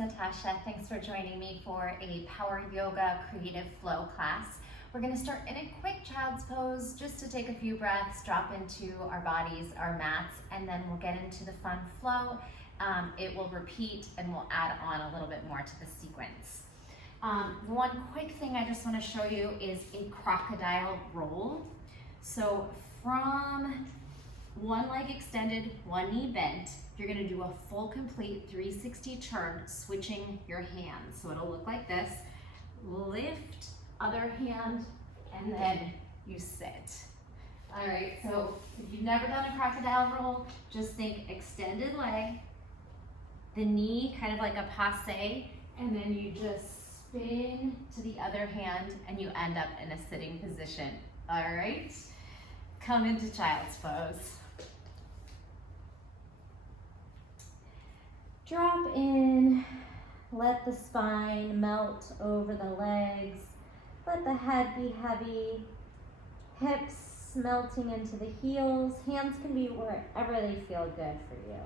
Natasha. Thanks for joining me for a Power Yoga Creative Flow class. We're going to start in a quick child's pose just to take a few breaths, drop into our bodies, our mats, and then we'll get into the fun flow. It will repeat and we'll add on a little bit more to the sequence. One quick thing I just want to show you is a crocodile roll. So from one leg extended, one knee bent, you're going to do a full complete 360 turn, switching your hands. So it'll look like this. Lift, other hand, and then you sit. All right, so if you've never done a crocodile roll, just think extended leg, the knee kind of like a passe, and then you just spin to the other hand and you end up in a sitting position. All right, come into child's pose. Drop in, let the spine melt over the legs, let the head be heavy, hips melting into the heels, hands can be wherever they feel good for you.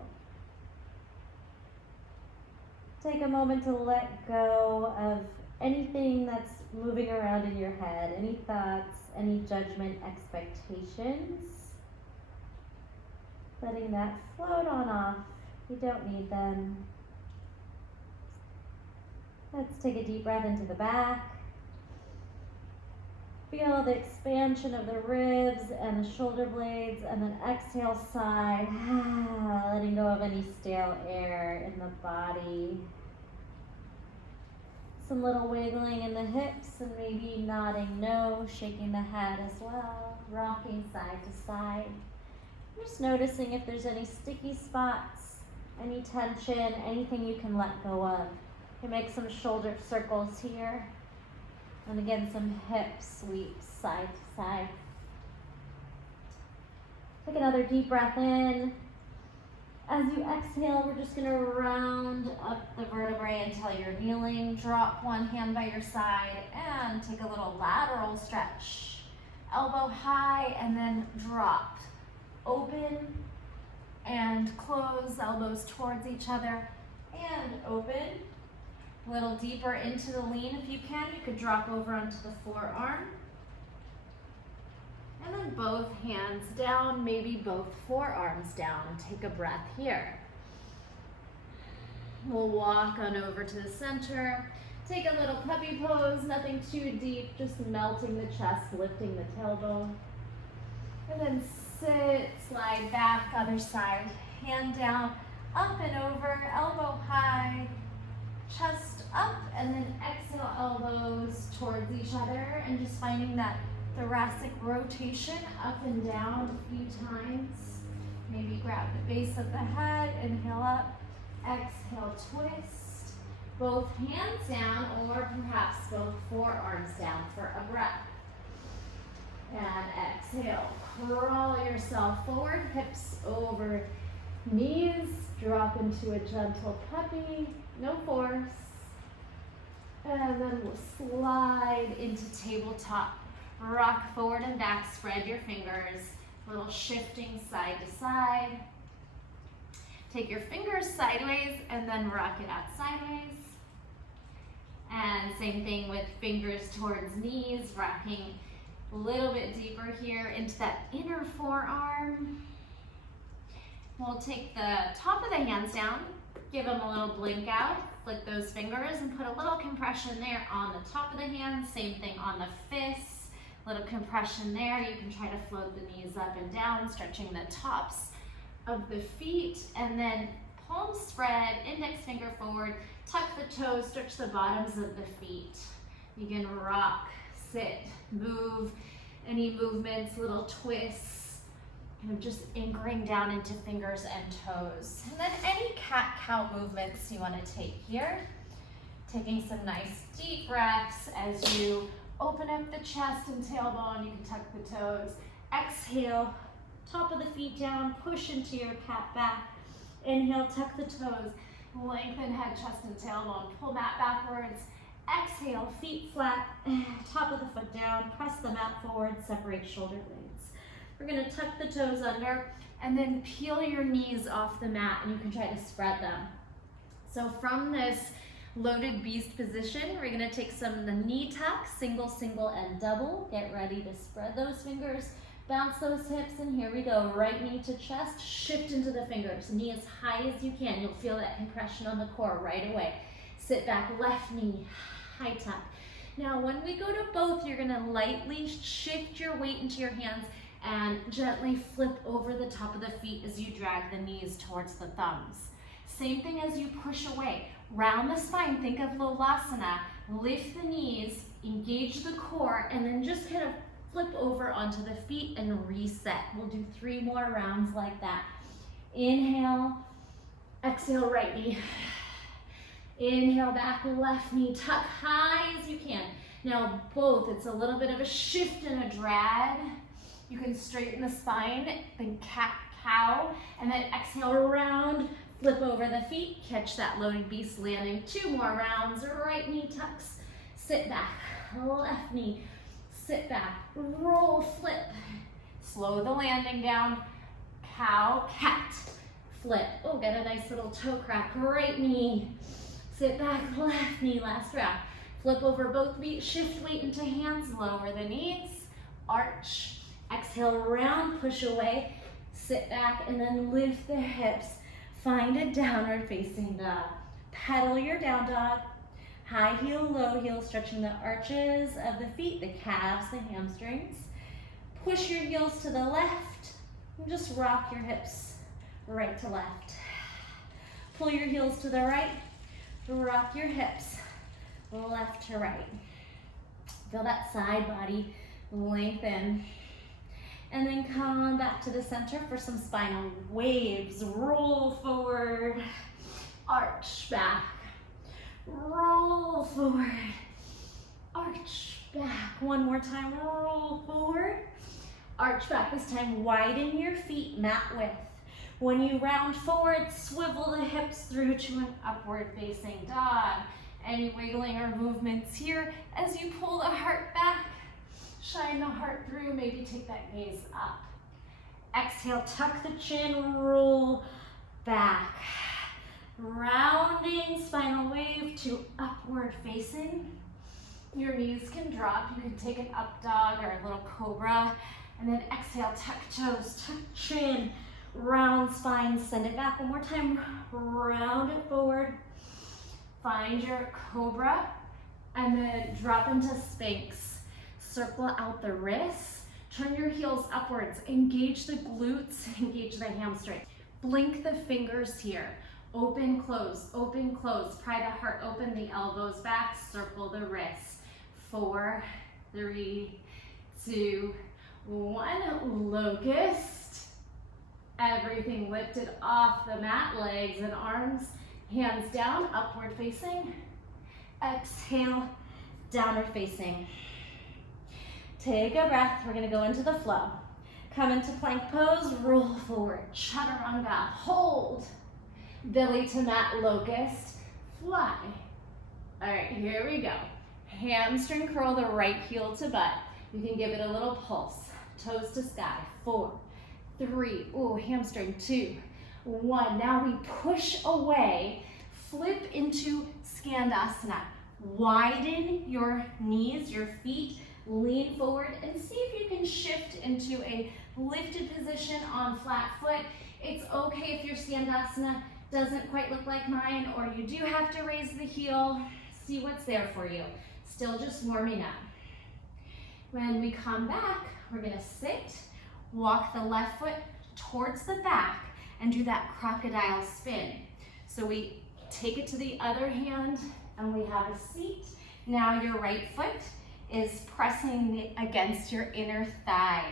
Take a moment to let go of anything that's moving around in your head, any thoughts, any judgment, expectations. Letting that float on off. You don't need them. Let's take a deep breath into the back. Feel the expansion of the ribs and the shoulder blades, and then exhale, sigh, letting go of any stale air in the body. Some little wiggling in the hips and maybe nodding no, shaking the head as well, rocking side to side. Just noticing if there's any sticky spots, any tension, anything you can let go of. You can make some shoulder circles here. And again, some hip sweeps side to side. Take another deep breath in. As you exhale, we're just gonna round up the vertebrae until you're kneeling. Drop one hand by your side and take a little lateral stretch. Elbow high and then drop. Open and close, elbows towards each other and open. A little deeper into the lean if you can. You could drop over onto the forearm. And then both hands down, maybe both forearms down. Take a breath here. We'll walk on over to the center. Take a little puppy pose, nothing too deep, just melting the chest, lifting the tailbone. And then sit, slide back, other side, hand down, up and over, elbow high, chest up, and then exhale, elbows towards each other, and just finding that thoracic rotation up and down a few times. Maybe grab the base of the head, inhale up, exhale, twist, both hands down, or perhaps both forearms down for a breath. And exhale, crawl yourself forward, hips over knees, drop into a gentle puppy, no force. And then we'll slide into tabletop. Rock forward and back, spread your fingers, little shifting side to side. Take your fingers sideways and then rock it out sideways. And same thing with fingers towards knees, rocking a little bit deeper here into that inner forearm. We'll take the top of the hands down, give them a little blink out, flick those fingers and put a little compression there on the top of the hands. Same thing on the fists, little compression there. You can try to float the knees up and down, stretching the tops of the feet, and then palms spread, index finger forward, tuck the toes, stretch the bottoms of the feet. You can rock, sit, move, any movements, little twists, kind of just anchoring down into fingers and toes. And then any cat-cow movements you want to take here. Taking some nice deep breaths as you open up the chest and tailbone. You can tuck the toes. Exhale, top of the feet down, push into your cat back. Inhale, tuck the toes, lengthen head, chest, and tailbone. Pull mat backwards. Exhale, feet flat, top of the foot down, press the mat forward, separate shoulder blades. We're gonna tuck the toes under and then peel your knees off the mat, and you can try to spread them. So from this loaded beast position, we're gonna take some the knee tuck, single, single, and double. Get ready to spread those fingers, bounce those hips, and here we go. Right knee to chest, shift into the fingers. Knee as high as you can. You'll feel that compression on the core right away. Sit back, left knee, high tuck. Now when we go to both, you're gonna lightly shift your weight into your hands and gently flip over the top of the feet as you drag the knees towards the thumbs. Same thing as you push away. Round the spine, think of Lolasana. Lift the knees, engage the core, and then just kind of flip over onto the feet and reset. We'll do 3 more rounds like that. Inhale, exhale, right knee. Inhale, back, left knee, tuck high as you can. Now both, it's a little bit of a shift and a drag. You can straighten the spine, then cat, cow, and then exhale, round, flip over the feet, catch that loaded beast landing. 2 more rounds, right knee tucks, sit back, left knee, sit back, roll, flip, slow the landing down, cow, cat, flip. Oh, get a nice little toe crack, right knee, sit back, left knee, last round. Flip over both feet, shift weight into hands, lower the knees, arch. Exhale, round, push away, sit back, and then lift the hips. Find a downward facing dog. Pedal your down dog. High heel, low heel, stretching the arches of the feet, the calves, the hamstrings. Push your heels to the left, and just rock your hips right to left. Pull your heels to the right, rock your hips left to right. Feel that side body lengthen. And then come back to the center for some spinal waves. Roll forward, arch back, roll forward, arch back. One more time, roll forward, arch back. This time, widen your feet mat width. When you round forward, swivel the hips through to an upward facing dog. Any wiggling or movements here as you pull the heart back. Shine the heart through, maybe take that gaze up. Exhale, tuck the chin, roll back. Rounding spinal wave to upward facing. Your knees can drop. You can take an up dog or a little cobra. And then exhale, tuck toes, tuck chin, round spine, send it back one more time. Round it forward. Find your cobra and then drop into sphinx. Circle out the wrists, turn your heels upwards, engage the glutes, engage the hamstring. Blink the fingers here. Open, close, pry the heart open, the elbows back, circle the wrists. 4, 3, 2, 1, locust. Everything lifted off the mat, legs and arms, hands down, upward facing. Exhale, downward facing. Take a breath, we're gonna go into the flow. Come into plank pose, roll forward, chaturanga, hold. Belly to mat, locust, fly. All right, here we go. Hamstring curl the right heel to butt. You can give it a little pulse. Toes to sky, 4, 3, ooh, hamstring, 2, 1. Now we push away, flip into Skandasana. Widen your knees, your feet, lean forward and see if you can shift into a lifted position on flat foot. It's okay if your Skandasana doesn't quite look like mine, or you do have to raise the heel. See what's there for you. Still just warming up. When we come back, we're gonna sit, walk the left foot towards the back, and do that crocodile spin. So we take it to the other hand, and we have a seat. Now your right foot is pressing against your inner thigh.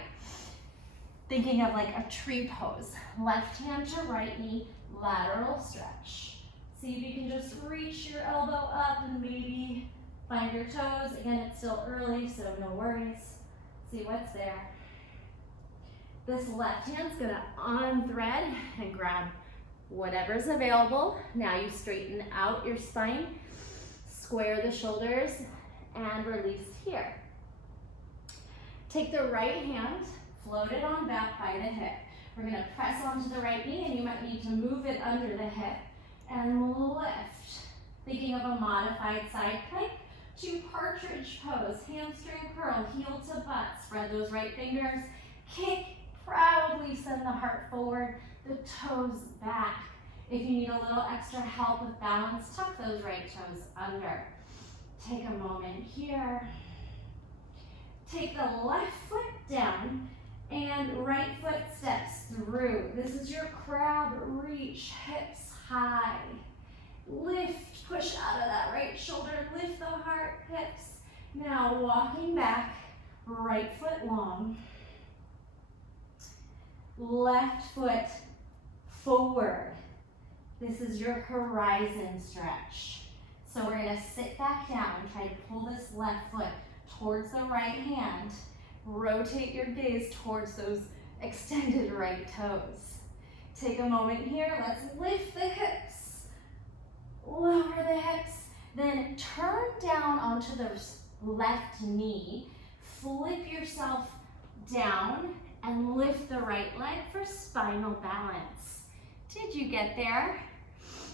Thinking of like a tree pose. Left hand to right knee, lateral stretch. See if you can just reach your elbow up and maybe find your toes. Again, it's still early, so no worries. See what's there. This left hand's gonna unthread and grab whatever's available. Now you straighten out your spine, square the shoulders, and release here. Take the right hand, float it on back by the hip. We're gonna press onto the right knee, and you might need to move it under the hip and lift. Thinking of a modified side plank to partridge pose, hamstring curl, heel to butt. Spread those right fingers. Kick, proudly send the heart forward, the toes back. If you need a little extra help with balance, tuck those right toes under. Take a moment here. Take the left foot down and right foot steps through. This is your crab reach, hips high. Lift, push out of that right shoulder, lift the heart, hips. Now walking back, right foot long. Left foot forward. This is your horizon stretch. So we're gonna sit back down and try to pull this left foot towards the right hand. Rotate your gaze towards those extended right toes. Take a moment here, let's lift the hips. Lower the hips, then turn down onto the left knee. Flip yourself down and lift the right leg for spinal balance. Did you get there?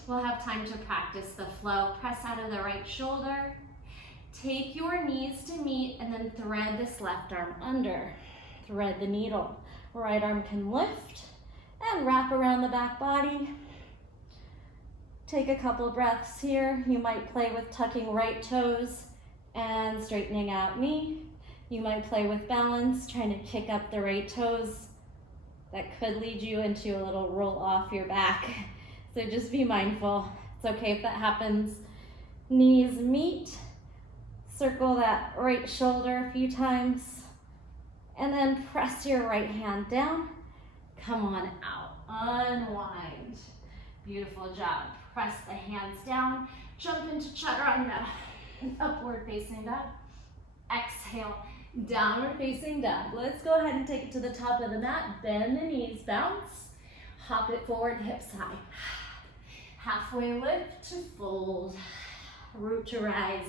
We'll have time to practice the flow. Press out of the right shoulder. Take your knees to meet and then thread this left arm under. Thread the needle. Right arm can lift and wrap around the back body. Take a couple breaths here. You might play with tucking right toes and straightening out knee. You might play with balance, trying to kick up the right toes. That could lead you into a little roll off your back. So just be mindful. It's okay if that happens. Knees meet. Circle that right shoulder a few times. And then press your right hand down. Come on out. Unwind. Beautiful job. Press the hands down. Jump into chaturanga. Upward facing dog. Exhale. Downward facing dog. Let's go ahead and take it to the top of the mat. Bend the knees, bounce. Hop it forward, hips high. Halfway lift to fold. Root to rise.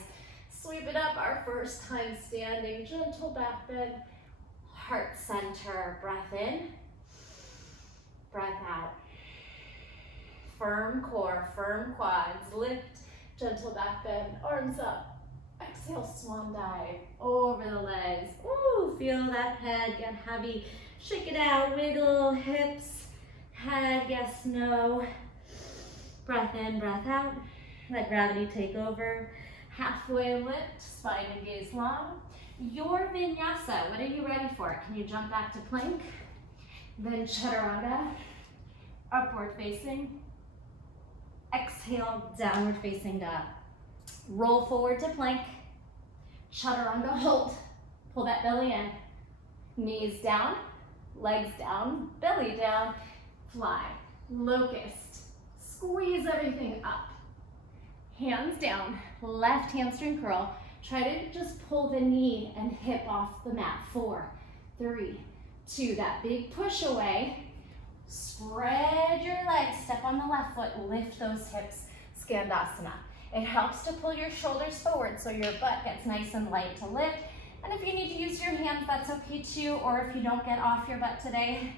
Sweep it up, our first time standing. Gentle back bend. Heart center. Breath in. Breath out. Firm core, firm quads. Lift, gentle back bend. Arms up. Exhale, swan dive, over the legs. Ooh, feel that head get heavy. Shake it out, wiggle, hips, head, yes, no. Breath in, breath out. Let gravity take over. Halfway lift, spine and gaze long. Your vinyasa, what are you ready for? Can you jump back to plank? Then chaturanga, upward facing. Exhale, downward facing dog. Roll forward to plank. Chaturanga, hold. Pull that belly in. Knees down, legs down, belly down. Fly, locust. Squeeze everything up. Hands down, left hamstring curl. Try to just pull the knee and hip off the mat. 4, 3, 2. That big push away. Spread your legs, step on the left foot, lift those hips. Skandasana. It helps to pull your shoulders forward so your butt gets nice and light to lift. And if you need to use your hands, that's okay too. Or if you don't get off your butt today,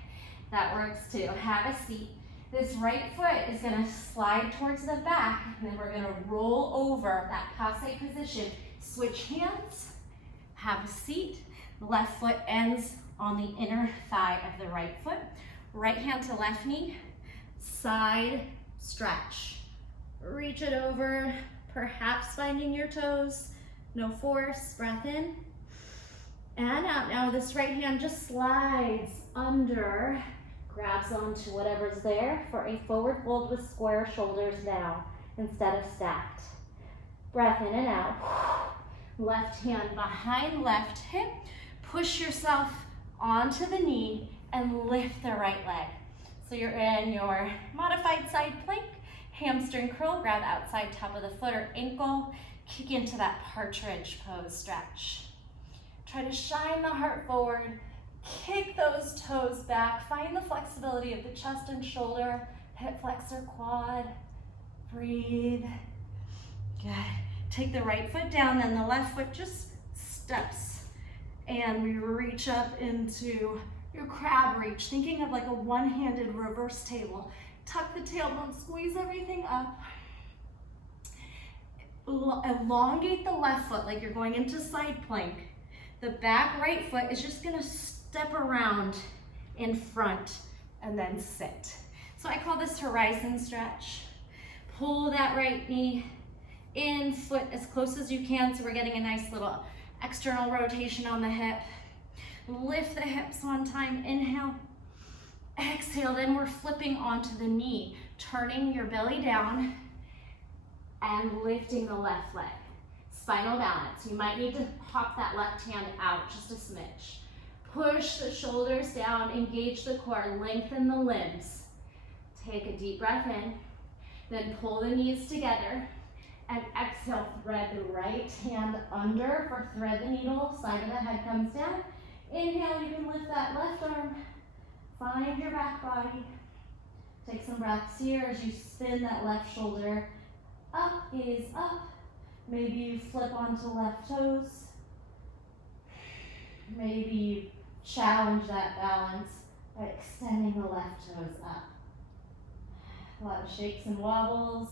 that works too. Have a seat. This right foot is gonna slide towards the back, and then we're gonna roll over that passe position. Switch hands, have a seat. Left foot ends on the inner thigh of the right foot. Right hand to left knee, side stretch. Reach it over, perhaps finding your toes. No force, breath in and out. Now this right hand just slides under, grabs onto whatever's there for a forward fold with square shoulders now instead of stacked. Breath in and out. Left hand behind left hip. Push yourself onto the knee and lift the right leg. So you're in your modified side plank. Hamstring curl, grab outside top of the foot or ankle, kick into that partridge pose stretch. Try to shine the heart forward, kick those toes back, find the flexibility of the chest and shoulder, hip flexor, quad, breathe. Good. Take the right foot down, then the left foot just steps, and we reach up into your crab reach, thinking of like a one-handed reverse table. Tuck the tailbone, squeeze everything up. elongate the left foot like you're going into side plank. The back right foot is just gonna step around in front and then sit. So I call this horizon stretch. Pull that right knee in, foot as close as you can, so we're getting a nice little external rotation on the hip. Lift the hips one time, inhale. Exhale, then we're flipping onto the knee, turning your belly down and lifting the left leg. Spinal balance. You might need to hop that left hand out just a smidge. Push the shoulders down, engage the core, lengthen the limbs. Take a deep breath in, then pull the knees together and exhale, thread the right hand under for thread the needle, side of the head comes down. Inhale, you can lift that left arm, find your back body. Take some breaths here as you spin that left shoulder. Up is up. Maybe you flip onto left toes. Maybe you challenge that balance by extending the left toes up. A lot of shakes and wobbles,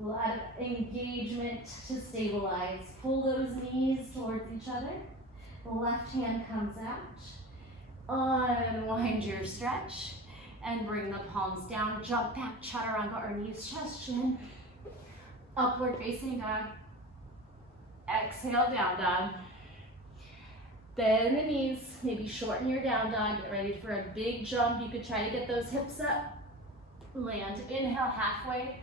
a lot of engagement to stabilize. Pull those knees towards each other. The left hand comes out. Unwind your stretch and bring the palms down. Jump back, chaturanga or knees, chest, chin. Upward facing dog. Exhale, down dog. Bend the knees, maybe shorten your down dog. Get ready for a big jump. You could try to get those hips up. Land, inhale halfway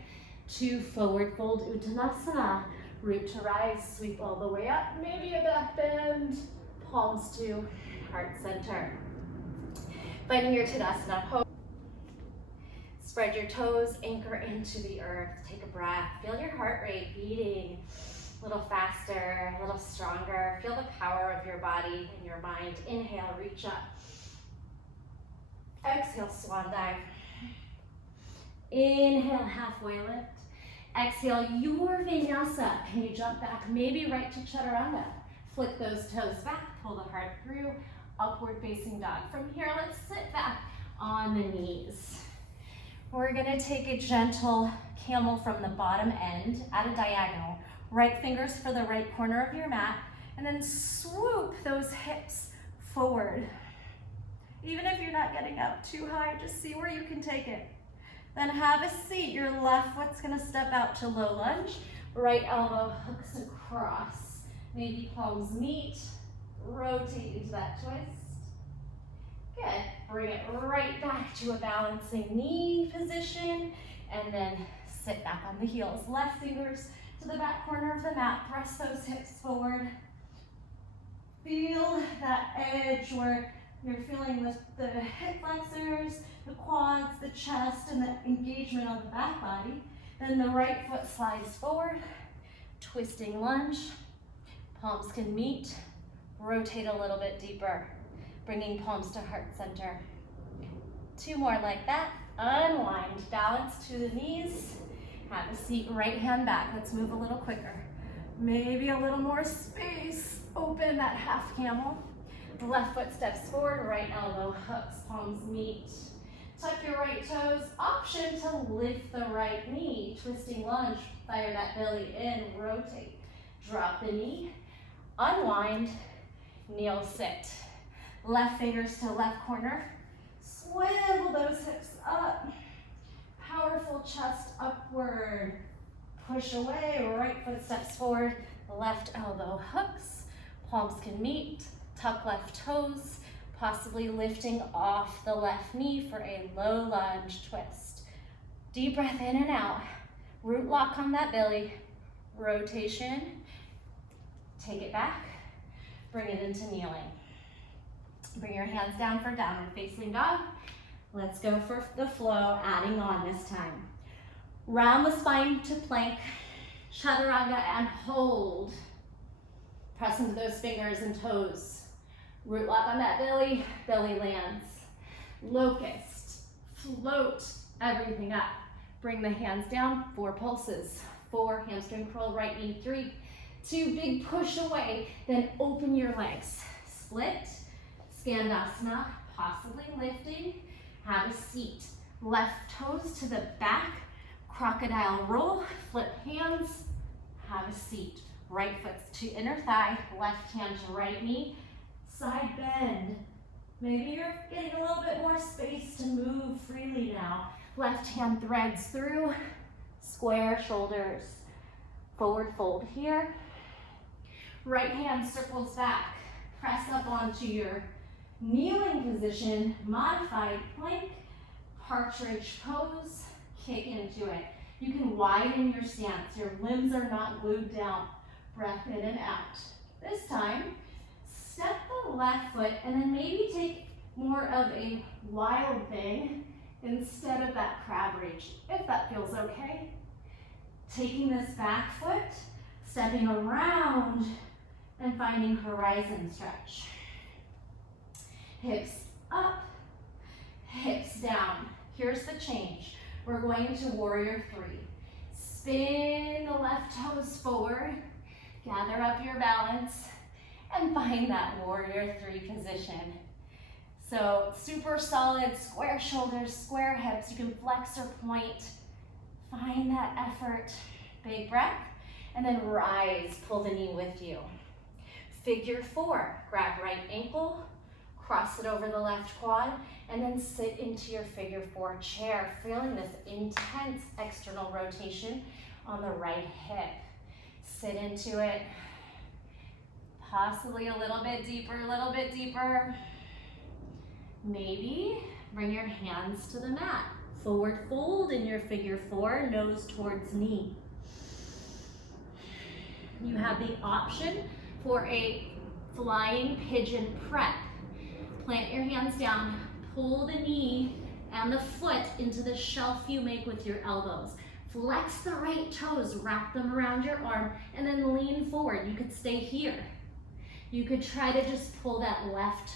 to forward fold uttanasana. Root to rise, sweep all the way up. Maybe a back bend. Palms to heart center. Finding your Tadasana pose. Spread your toes, anchor into the earth. Take a breath. Feel your heart rate beating a little faster, a little stronger. Feel the power of your body and your mind. Inhale, reach up. Exhale, swan dive. Inhale, halfway lift. Exhale, your vinyasa. Can you jump back? Maybe right to chaturanga. Flick those toes back, pull the heart through. Upward facing dog. From here, let's sit back on the knees. We're gonna take a gentle camel from the bottom end at a diagonal. Right fingers for the right corner of your mat, and then swoop those hips forward. Even if you're not getting up too high, just see where you can take it. Then have a seat. Your left foot's gonna step out to low lunge. Right elbow hooks across. Maybe palms meet. Rotate into that twist. Good. Bring it right back to a balancing knee position, and then sit back on the heels. Left fingers to the back corner of the mat. Press those hips forward. Feel that edge where you're feeling the hip flexors, the quads, the chest, and the engagement on the back body. Then the right foot slides forward, twisting lunge. Palms can meet. Rotate a little bit deeper, bringing palms to heart center. Two more like that. Unwind, balance to the knees. Have a seat, right hand back. Let's move a little quicker. Maybe a little more space. Open that half camel. Left foot steps forward, right elbow hooks, palms meet. Tuck your right toes. Option to lift the right knee. Twisting lunge, fire that belly in, rotate. Drop the knee, unwind, kneel sit. Left fingers to left corner. Swivel those hips up. Powerful chest upward. Push away, right foot steps forward. Left elbow hooks. Palms can meet. Tuck left toes. Possibly lifting off the left knee for a low lunge twist. Deep breath in and out. Root lock on that belly. Rotation. Take it back. Bring it into kneeling. Bring your hands down for downward facing dog. Let's go for the flow, adding on this time. Round the spine to plank, chaturanga, and hold. Press into those fingers and toes. Root lock on that belly, belly lands. Locust, float everything up. Bring the hands down, 4 pulses. 4, hamstring curl, right knee, 3, 2, big push away. Then open your legs. Split, skandasana, possibly lifting. Have a seat. Left toes to the back, crocodile roll, flip hands, have a seat. Right foot's to inner thigh, left hand to right knee, side bend. Maybe you're getting a little bit more space to move freely now. Left hand threads through, square shoulders, forward fold here. Right hand circles back, press up onto your kneeling position, modified plank, partridge pose, kick into it. You can widen your stance, your limbs are not glued down. Breath in and out. This time, step the left foot and then maybe take more of a wild thing instead of that crab reach, if that feels okay. Taking this back foot, stepping around and finding horizon stretch. Hips up, hips down. Here's the change. We're going into warrior three. Spin the left toes forward, gather up your balance, and find that warrior three position. So super solid, square shoulders, square hips. You can flex or point. Find that effort. Big breath, and then rise, pull the knee with you. Figure four, grab right ankle, cross it over the left quad, and then sit into your figure four chair, feeling this intense external rotation on the right hip. Sit into it, possibly a little bit deeper, Maybe bring your hands to the mat. Forward fold in your figure four, nose towards knee. You have the option for a flying pigeon prep. Plant your hands down, pull the knee and the foot into the shelf you make with your elbows. Flex the right toes, wrap them around your arm, and then lean forward. You could stay here. You could try to just pull that left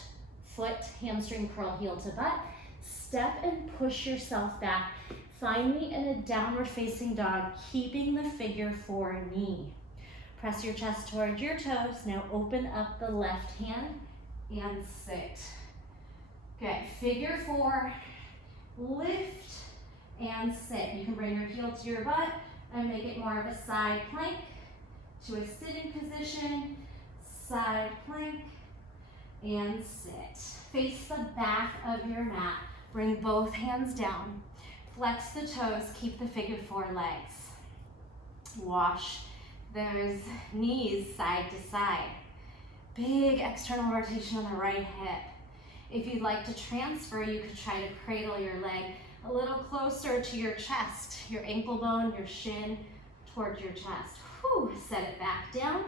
foot, hamstring curl, heel to butt. Step and push yourself back. Find me in a downward facing dog, keeping the figure four knee. Press your chest towards your toes. Now open up the left hand and sit. Good, figure four, lift and sit. You can bring your heel to your butt and make it more of a side plank to a sitting position, side plank, and sit. Face the back of your mat. Bring both hands down. Flex the toes, keep the figure four legs. Wash those knees side to side. Big external rotation on the right hip. If you'd like to transfer, you could try to cradle your leg a little closer to your chest, your ankle bone, your shin towards your chest. Whew, set it back down.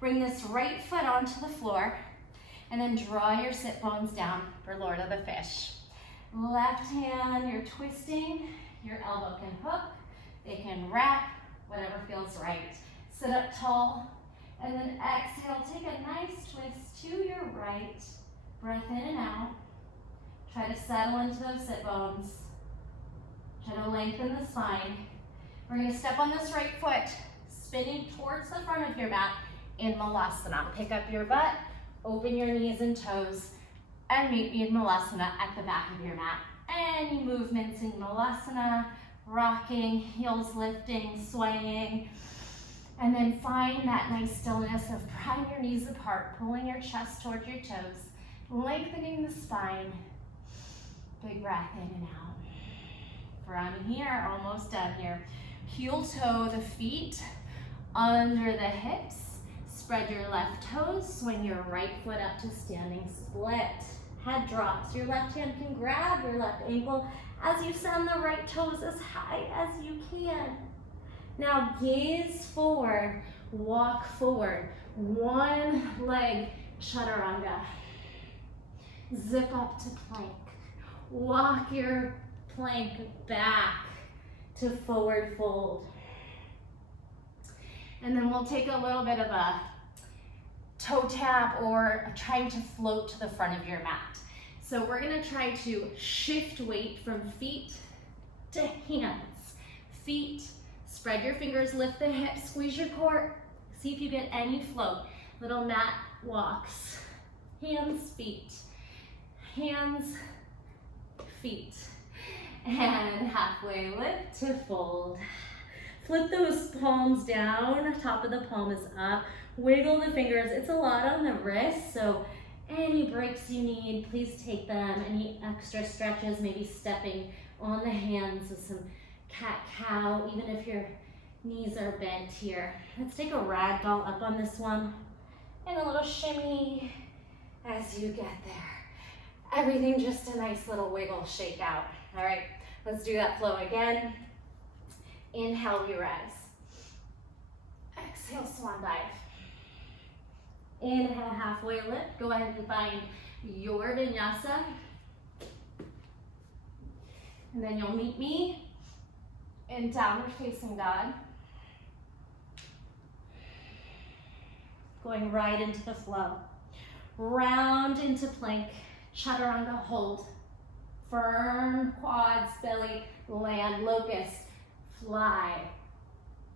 Bring this right foot onto the floor and then draw your sit bones down for Lord of the Fish. Left hand, you're twisting, your elbow can hook, it can wrap, whatever feels right. Sit up tall, and then exhale, take a nice twist to your right. Breath in and out. Try to settle into those sit bones. Try to lengthen the spine. We're gonna step on this right foot, spinning towards the front of your mat in Malasana. Pick up your butt, open your knees and toes, and meet me in Malasana at the back of your mat. Any movements in Malasana, rocking, heels lifting, swaying, and then find that nice stillness of prying your knees apart, pulling your chest towards your toes, lengthening the spine. Big breath in and out. From here, almost done here. Heel toe the feet under the hips. Spread your left toes, swing your right foot up to standing split. Head drops, your left hand can grab your left ankle as you send the right toes as high as you can. Now gaze forward, walk forward. One leg, chaturanga. Zip up to plank. Walk your plank back to forward fold. And then we'll take a little bit of a toe tap or trying to float to the front of your mat. So we're gonna try to shift weight from feet to hands. Feet, spread your fingers, lift the hips, squeeze your core. See if you get any float. Little mat walks. Hands, feet. Hands, feet. And halfway lift to fold. flip those palms down, top of the palm is up. Wiggle the fingers. It's a lot on the wrist, so any breaks you need, please take them. Any extra stretches, maybe stepping on the hands with some cat-cow, even if your knees are bent here. Let's take a ragdoll up on this one and a little shimmy as you get there. Everything just a nice little wiggle, shake out. All right, let's do that flow again. Inhale, we rise. Exhale, swan dive. Inhale, halfway lift. Go ahead and find your vinyasa. And then you'll meet me in downward facing dog. Going right into the flow. Round into plank, chaturanga hold. Firm quads, belly, land, locust, fly.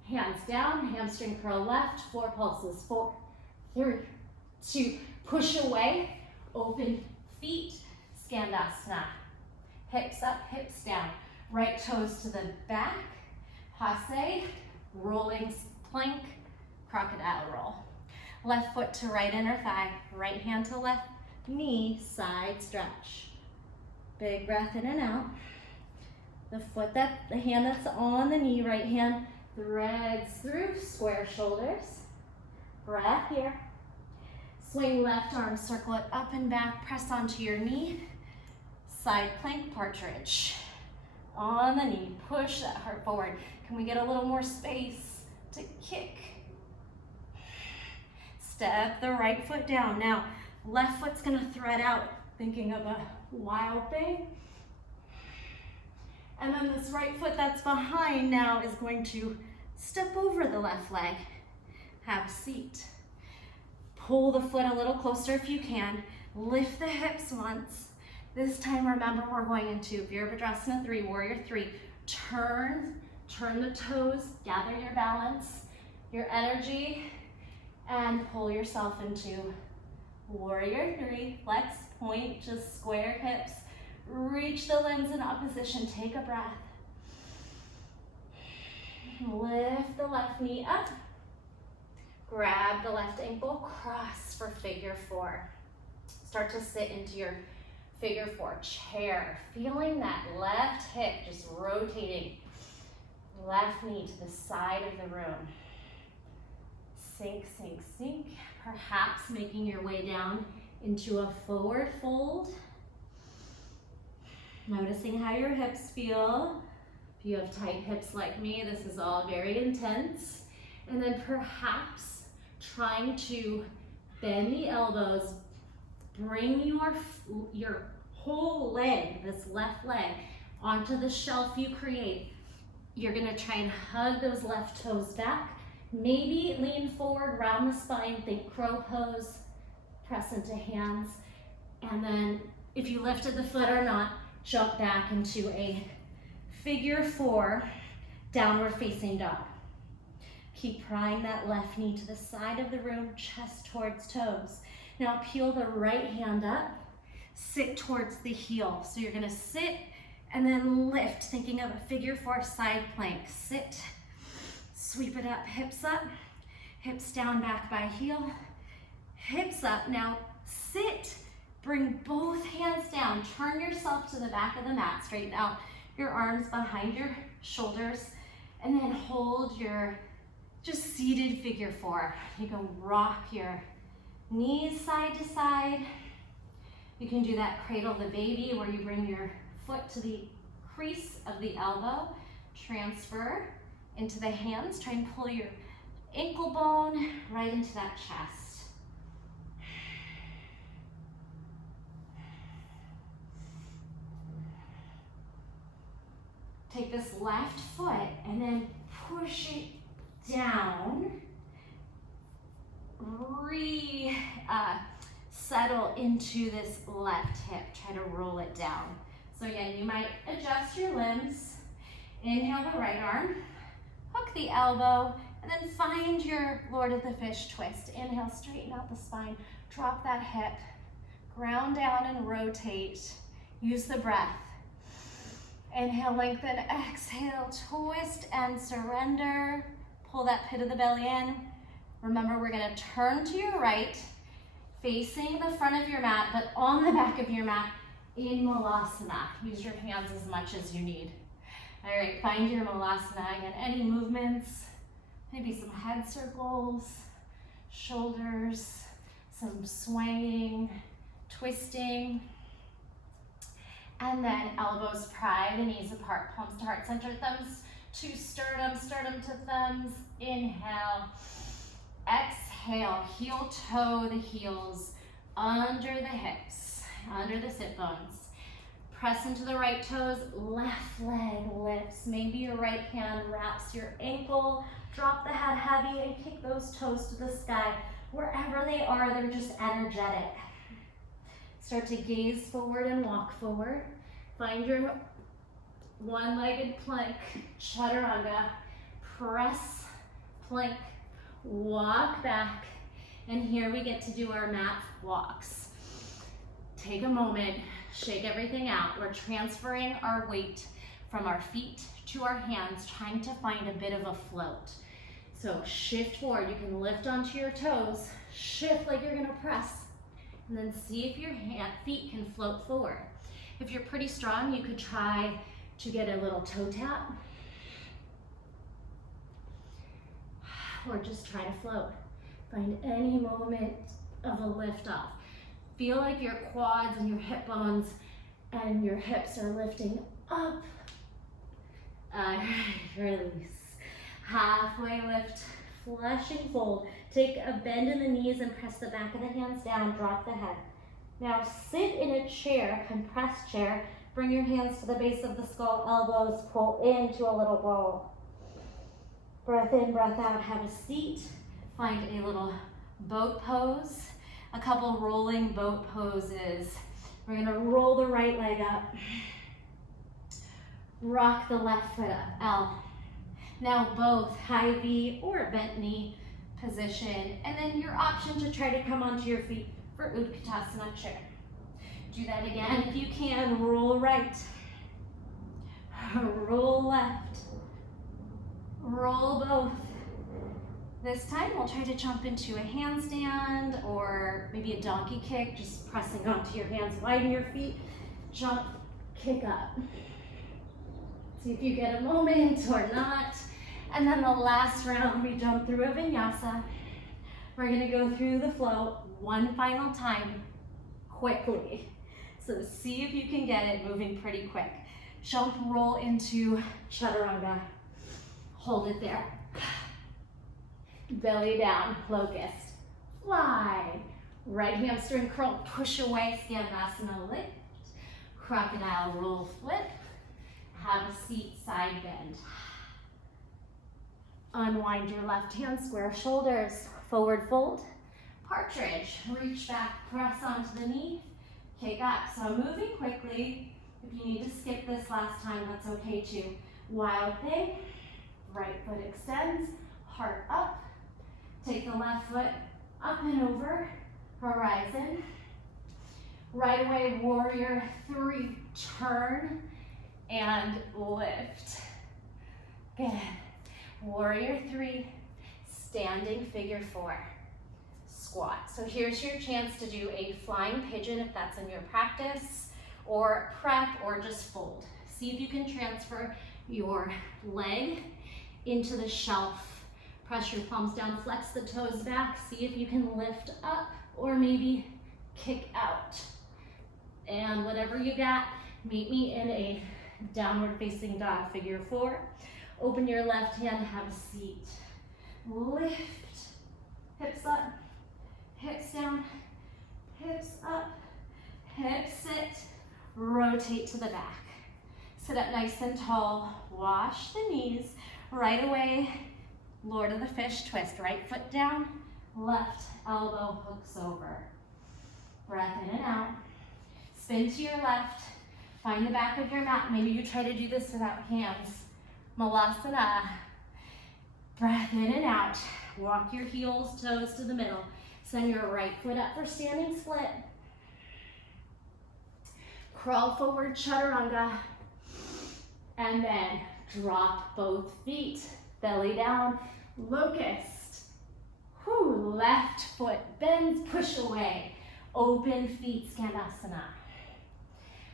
Hands down, hamstring curl left, 4 pulses, 4, 3, 2, push away, open feet, skandasana. Hips up, hips down. Right toes to the back, passe, rolling plank, crocodile roll. Left foot to right inner thigh, right hand to left knee, side stretch. Big breath in and out. The hand that's on the knee, right hand threads through, square shoulders. Breath here. Swing left arm, circle it up and back, press onto your knee. Side plank partridge. On the knee, push that heart forward. Can we get a little more space to kick? Step the right foot down. Now, left foot's gonna thread out, thinking of a wild thing. And then this right foot that's behind now is going to step over the left leg. Have a seat. Pull the foot a little closer if you can. Lift the hips once. This time, remember, we're going into Virabhadrasana 3, Warrior 3. Turn the toes, gather your balance, your energy, and pull yourself into Warrior 3. Flex, point, just square hips. Reach the limbs in opposition. Take a breath. Lift the left knee up. Grab the left ankle, cross for figure 4. Start to sit into your figure 4 chair. Feeling that left hip just rotating. Left knee to the side of the room. Sink, sink, sink. Perhaps making your way down into a forward fold. Noticing how your hips feel. If you have tight hips like me, this is all very intense. And then perhaps trying to bend the elbows, bring your whole leg, this left leg, onto the shelf you create. You're gonna try and hug those left toes back. Maybe lean forward, round the spine, think crow pose, press into hands. And then if you lifted the foot or not, jump back into a figure 4, downward facing dog. Keep prying that left knee to the side of the room, chest towards toes. Now peel the right hand up, sit towards the heel. So you're gonna sit and then lift, thinking of a figure 4 side plank. Sit, sweep it up, hips down, back by heel, hips up. Now sit, bring both hands down, turn yourself to the back of the mat, straighten out your arms behind your shoulders, and then hold your just seated figure 4. You can rock your knees side to side. You can do that cradle the baby where you bring your foot to the crease of the elbow, transfer into the hands, try and pull your ankle bone right into that chest. Take this left foot and then push it down. Settle into this left hip. Try to roll it down. So again, you might adjust your limbs. Inhale the right arm, hook the elbow, and then find your Lord of the Fish twist. Inhale, straighten out the spine, drop that hip, ground down and rotate. Use the breath. Inhale, lengthen, exhale, twist and surrender. Pull that pit of the belly in. Remember, we're gonna turn to your right, facing the front of your mat, but on the back of your mat in Malasana. Use your hands as much as you need. All right, find your Malasana. Again, any movements, maybe some head circles, shoulders, some swaying, twisting. And then elbows pry the knees apart, palms to heart center, thumbs to sternum, sternum to thumbs. Inhale, exhale, heel toe the heels under the hips, under the sit bones. Press into the right toes, left leg lifts. Maybe your right hand wraps your ankle. Drop the head heavy and kick those toes to the sky. Wherever they are, they're just energetic. Start to gaze forward and walk forward. Find your one-legged plank, chaturanga. Press, plank, walk back. And here we get to do our mat walks. Take a moment, shake everything out. We're transferring our weight from our feet to our hands, trying to find a bit of a float. So shift forward. You can lift onto your toes, shift like you're gonna press. And then see if your feet can float forward. If you're pretty strong, you could try to get a little toe tap. Or just try to float. Find any moment of a lift off. Feel like your quads and your hip bones and your hips are lifting up. Release. Halfway lift, flashing fold. Take a bend in the knees and press the back of the hands down, drop the head. Now sit in a chair, compressed chair. Bring your hands to the base of the skull, elbows pull into a little ball. Breath in, breath out, have a seat. Find a little boat pose, a couple rolling boat poses. We're gonna roll the right leg up. Rock the left foot up, L. Now both high V or bent knee position, and then your option to try to come onto your feet for Utkatasana chair. Do that again if you can. Roll right, roll left, roll both. This time we'll try to jump into a handstand or maybe a donkey kick, just pressing onto your hands, widen your feet, jump, kick up. See if you get a moment or not. And then the last round, we jump through a vinyasa. We're gonna go through the flow one final time, quickly. So see if you can get it moving pretty quick. Jump, roll into chaturanga. Hold it there. Belly down, locust. Fly. Right hamstring curl, push away, Skandasana lift. Crocodile roll, flip. Have a seat, side bend. Unwind your left hand, square shoulders, forward fold. Partridge, reach back, press onto the knee, kick up. So I'm moving quickly. If you need to skip this last time, that's okay too. Wild thing, right foot extends, heart up. Take the left foot up and over, horizon. Right away, warrior three, turn and lift. Good. Warrior three, standing figure four, squat. So here's your chance to do a flying pigeon if that's in your practice, or prep, or just fold. See if you can transfer your leg into the shelf. Press your palms down, flex the toes back. See if you can lift up or maybe kick out. And whatever you got, meet me in a downward facing dog, figure four. Open your left hand, have a seat. Lift, hips up, hips down, hips up, hips sit, rotate to the back. Sit up nice and tall, wash the knees. Right away, Lord of the Fish twist. Right foot down, left elbow hooks over. Breath in and out. Spin to your left. Find the back of your mat. Maybe you try to do this without hands. Malasana. Breath in and out. Walk your heels, toes to the middle. Send your right foot up for standing split. Crawl forward, chaturanga. And then drop both feet, belly down, locust. Whew, left foot bends, push away. Open feet, Skandasana.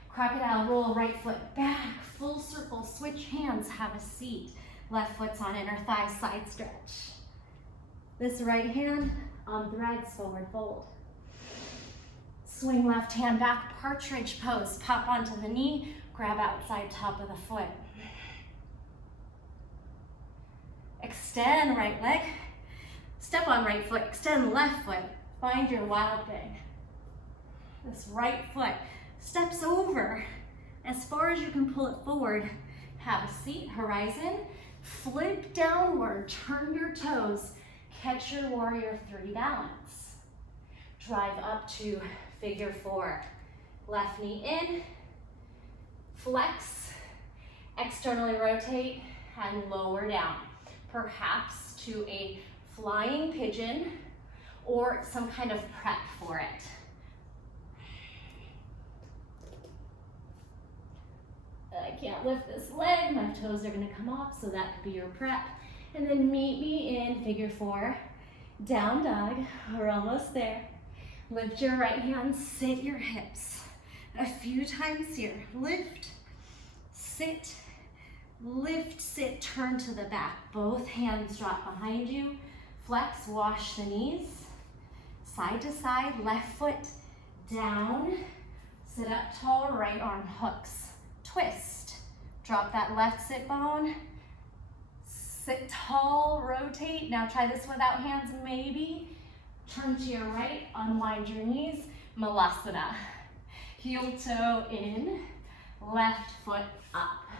Crocodile roll, right foot back, full circle, switch hands, have a seat. Left foot's on inner thigh, side stretch. This right hand on threads, forward fold. Swing left hand back, partridge pose. Pop onto the knee, grab outside top of the foot. Extend right leg, step on right foot, extend left foot. Find your wild thing. This right foot steps over as far as you can pull it forward. Have a seat, horizon. Flip downward, turn your toes. Catch your warrior three balance. Drive up to figure four. Left knee in, flex, externally rotate, and lower down. Perhaps to a flying pigeon or some kind of prep for it. I can't lift this leg, my toes are gonna come off, so that could be your prep. And then meet me in figure four, down dog, we're almost there. Lift your right hand, sit your hips. A few times here, lift, sit, lift, sit, turn to the back. Both hands drop behind you. Flex, wash the knees. Side to side, left foot down. Sit up tall, right arm hooks. Twist. Drop that left sit bone. Sit tall, rotate. Now try this without hands, maybe. Turn to your right, unwind your knees. Malasana. Heel toe in, left foot up.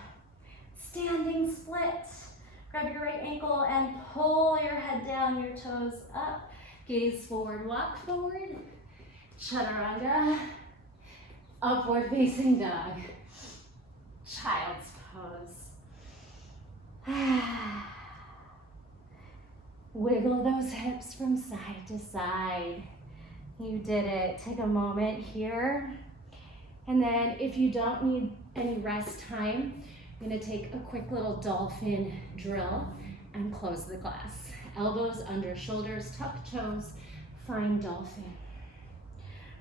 Standing split. Grab your right ankle and pull your head down, your toes up. Gaze forward, walk forward. Chaturanga. Upward facing dog. Child's pose. Wiggle those hips from side to side. You did it. Take a moment here. And then if you don't need any rest time, I'm gonna take a quick little dolphin drill and close the class. Elbows under shoulders, tuck toes, find dolphin.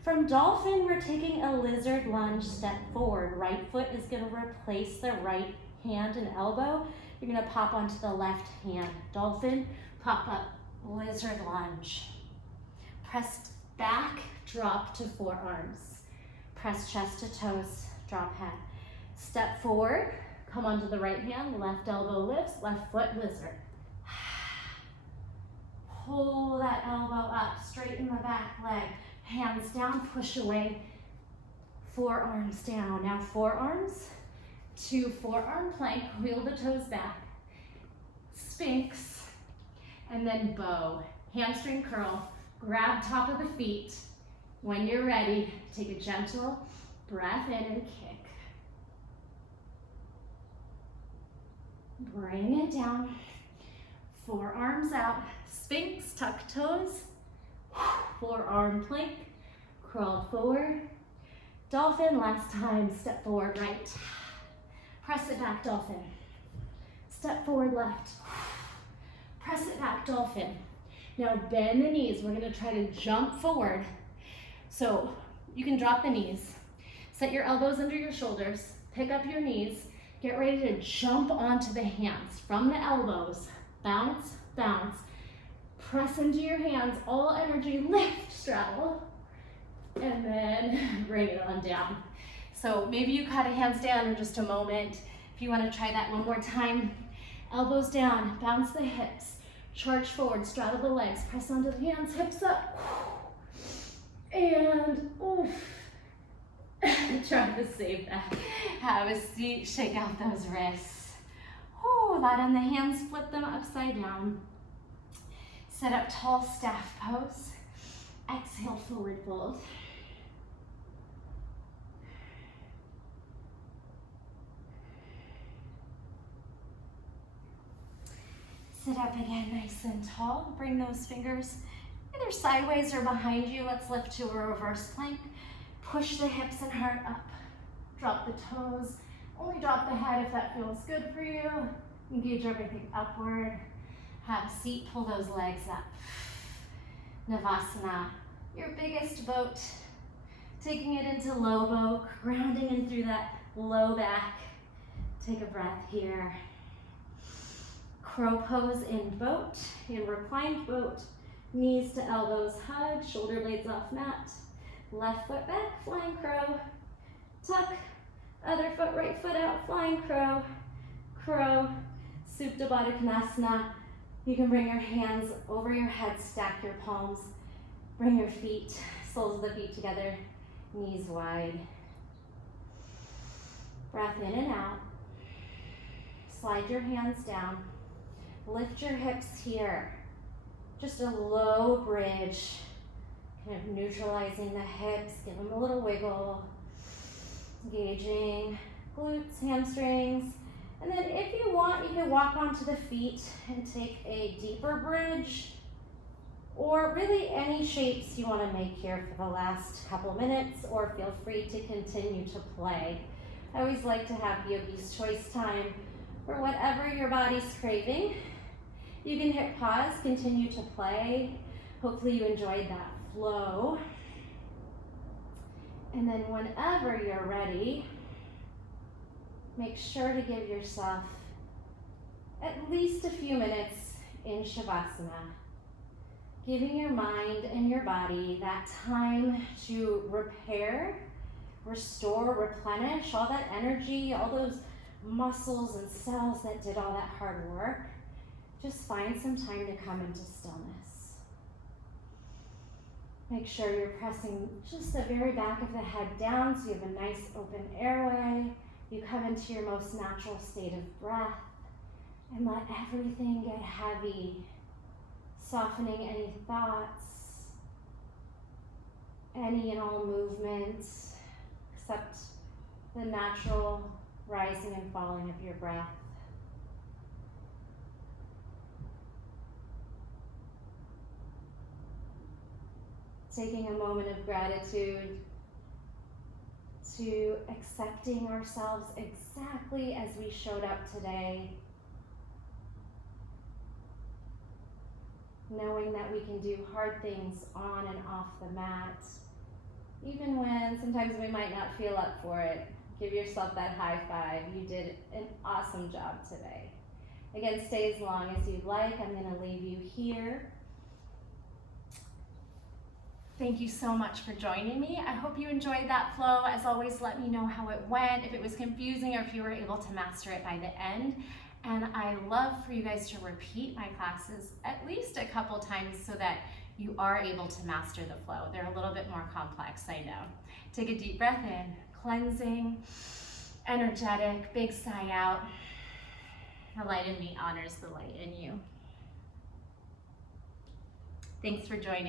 From dolphin, we're taking a lizard lunge, step forward. Right foot is gonna replace the right hand and elbow. You're gonna pop onto the left hand. Dolphin, pop up, lizard lunge. Press back, drop to forearms. Press chest to toes, drop head. Step forward, come onto the right hand, left elbow lifts, left foot lizard. Pull that elbow up, straighten the back leg. Hands down, push away, forearms down. Now forearms to forearm plank, wheel the toes back. Sphinx, and then bow. Hamstring curl, grab top of the feet. When you're ready, take a gentle breath in and kick. Bring it down, forearms out. Sphinx, tuck toes. Forearm plank, crawl forward. Dolphin, last time, step forward right. Press it back, dolphin. Step forward left. Press it back, dolphin. Now bend the knees. We're gonna try to jump forward. So you can drop the knees. Set your elbows under your shoulders. Pick up your knees. Get ready to jump onto the hands. From the elbows, bounce, bounce. Press into your hands, all energy, lift, straddle, and then bring it on down. So maybe you caught a handstand in just a moment. If you want to try that one more time, elbows down, bounce the hips, charge forward, straddle the legs, press onto the hands, hips up, and oof. Try to save that. Have a seat, shake out those wrists. Oh, that on the hands, flip them upside down. Set up tall staff pose. Exhale, forward fold. Sit up again, nice and tall. Bring those fingers either sideways or behind you. Let's lift to a reverse plank. Push the hips and heart up. Drop the toes Only drop the head if that feels good for you. Engage everything upward. Have a seat, pull those legs up. Navasana, your biggest boat. Taking it into low boat, grounding in through that low back. Take a breath here. Crow pose in boat, in reclined boat. Knees to elbows hug, shoulder blades off mat. Left foot back, flying crow. Tuck, other foot, right foot out, flying crow. Crow, Supta Baddha Konasana. You can bring your hands over your head, stack your palms. Bring your feet, soles of the feet together, knees wide. Breath in and out. Slide your hands down. Lift your hips here. Just a low bridge, kind of neutralizing the hips. Give them a little wiggle. Engaging glutes, hamstrings. And then if you want, you can walk onto the feet and take a deeper bridge, or really any shapes you want to make here for the last couple minutes, or feel free to continue to play. I always like to have yogi's choice time for whatever your body's craving. You can hit pause, continue to play. Hopefully you enjoyed that flow. And then whenever you're ready, make sure to give yourself at least a few minutes in shavasana. Giving your mind and your body that time to repair, restore, replenish all that energy, all those muscles and cells that did all that hard work. Just find some time to come into stillness. Make sure you're pressing just the very back of the head down so you have a nice open airway. You come into your most natural state of breath and let everything get heavy, softening any thoughts, any and all movements, except the natural rising and falling of your breath. Taking a moment of gratitude to accepting ourselves exactly as we showed up today. Knowing that we can do hard things on and off the mat, even when sometimes we might not feel up for it. Give yourself that high five. You did an awesome job today. Again, stay as long as you'd like. I'm going to leave you here. Thank you so much for joining me. I hope you enjoyed that flow. As always, let me know how it went, if it was confusing, or if you were able to master it by the end. And I love for you guys to repeat my classes at least a couple times so that you are able to master the flow. They're a little bit more complex, I know. Take a deep breath in, cleansing, energetic, big sigh out. The light in me honors the light in you. Thanks for joining.